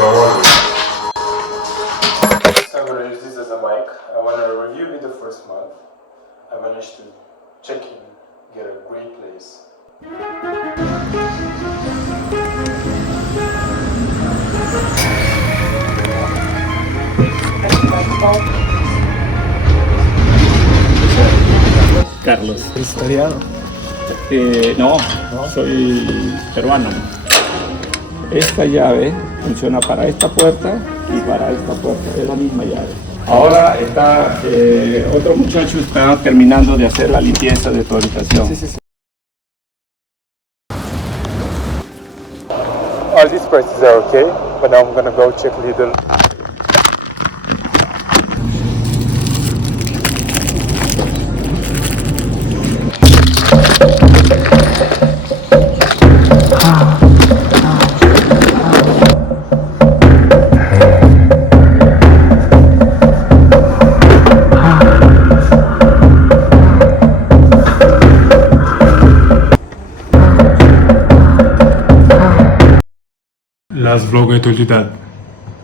I'm gonna use this as a mic. I wanna review it the first month. I managed to check in, get a great place. Carlos. ¿Es italiano? No, soy peruano. Esta llave funciona para esta puerta y para esta puerta, es la misma llave. Ahora está, otro muchacho está terminando de hacer la limpieza de tu habitación. Sí. All these prices are okay, but now I'm gonna go check Lidl. Last vlog I told you that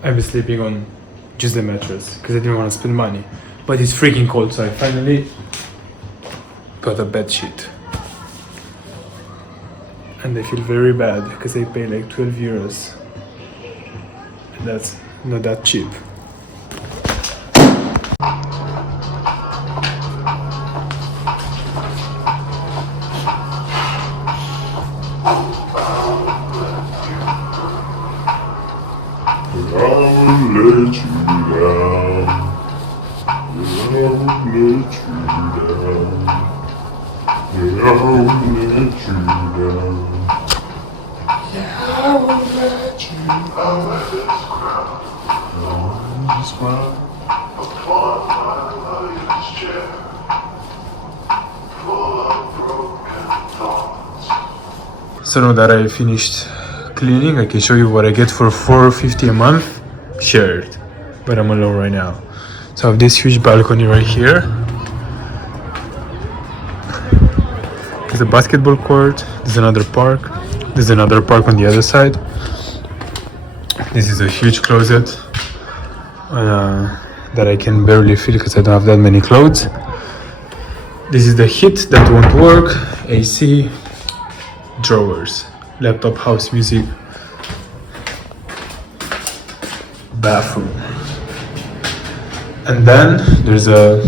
I was sleeping on just the mattress because I didn't want to spend money, but it's freaking cold, so I finally got a bed sheet and I feel very bad because I pay like 12 euros and that's not that cheap. So now that I finished cleaning, I can show you what I get for $4.50 a month shared, but I'm alone right now. So I have this huge balcony right here. There's a basketball court, there's another park, there's another park on the other side. This is a huge closet that I can barely fill because I don't have that many clothes. This is the heat that won't work, AC, drawers, laptop, house music, bathroom, and then there's a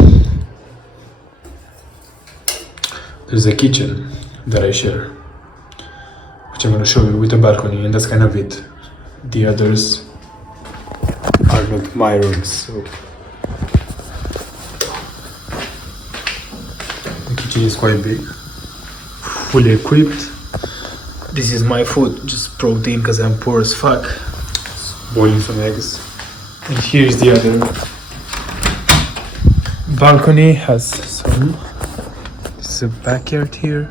kitchen that I share, which I'm gonna show you with a balcony, and that's kind of it. The others are not my rooms, so the kitchen is quite big, fully equipped. This is my food, just protein because I'm poor as fuck. Just boiling some eggs. And here's the other balcony, has some. This is a backyard here.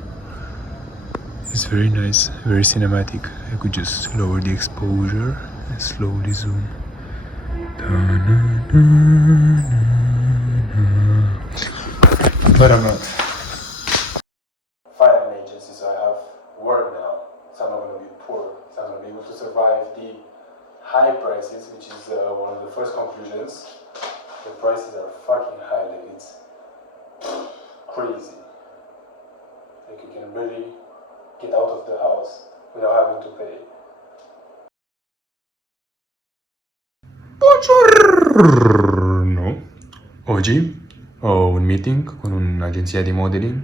It's very nice, very cinematic. I could just lower the exposure and slowly zoom. But I'm not. Finding an agency, so I have work now. So I'm not going to be poor. So I'm going to be able to survive the high prices, which is one of the first conclusions. The prices are fucking high, like it's crazy. Like you can really get out of the house without having to pay. Buongiorno! Oggi ho un meeting con un'agenzia di modeling,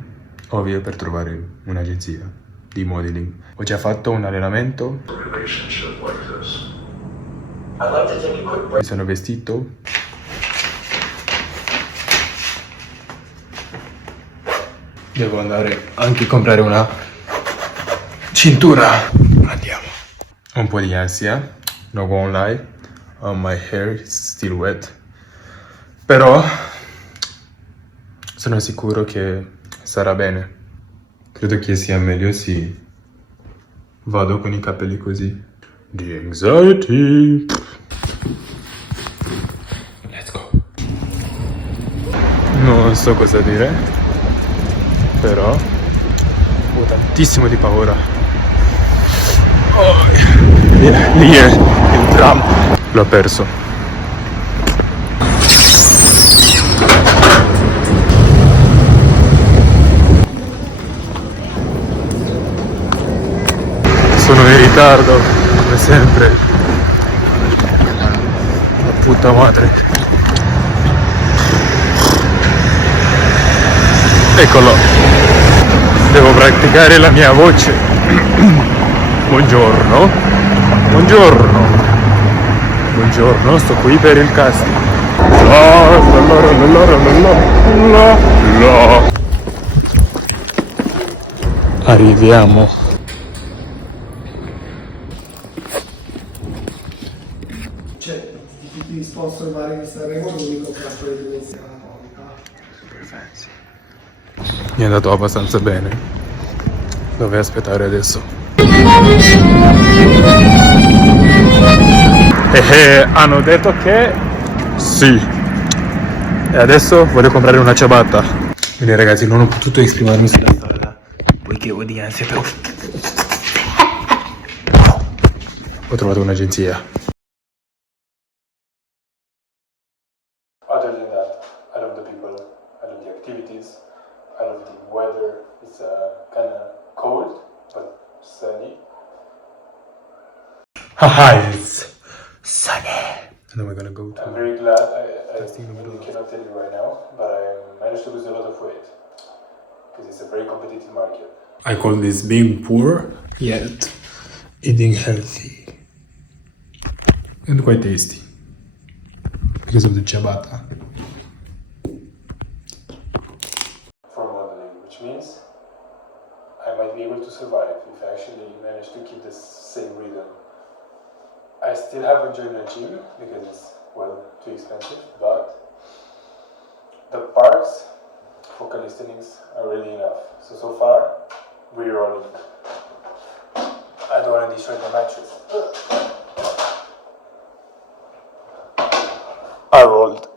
ovvio per trovare un'agenzia di modeling. Ho già fatto un allenamento. Mi sono vestito. Devo andare anche a comprare una cintura. Andiamo. Ho un po' di ansia, no gonna lie. My hair is still wet. Però sono sicuro che sarà bene. Credo che sia meglio se vado con i capelli così. The anxiety. Let's go. Non so cosa dire, però ho tantissimo di paura. Oh, yeah, Bram l'ho perso. Sono in ritardo, come sempre. La puta madre. Eccolo. Devo praticare la mia voce. Buongiorno. Buongiorno. Buongiorno, sto qui per il casting. Arriviamo. Cioè, di tutti gli sponsor vari di Sanremo, l'unico che ha quelle dimensioni atomica. Mi è andato abbastanza bene. Dove aspettare adesso? Hanno detto che sì. E adesso voglio comprare una ciabatta. Quindi ragazzi, non ho potuto esprimermi sulla storia poiché ho di ansia, però ho trovato un'agenzia. Other than that, I love the people, I love the activities, I love the weather. It's kind of cold, but sunny. Haha, it's sunny. And then we're gonna go to... I'm very glad, I really cannot tell you right now, but I managed to lose a lot of weight. Because it's a very competitive market. I call this being poor, yet eating healthy. And quite tasty. Because of the ciabatta. For modeling, which means I might be able to survive if I actually manage to keep the same rhythm. I still haven't joined a gym because it's, well, too expensive, but the parks for calisthenics are really enough. So far, we're rolling. I don't want to destroy the mattress. I rolled.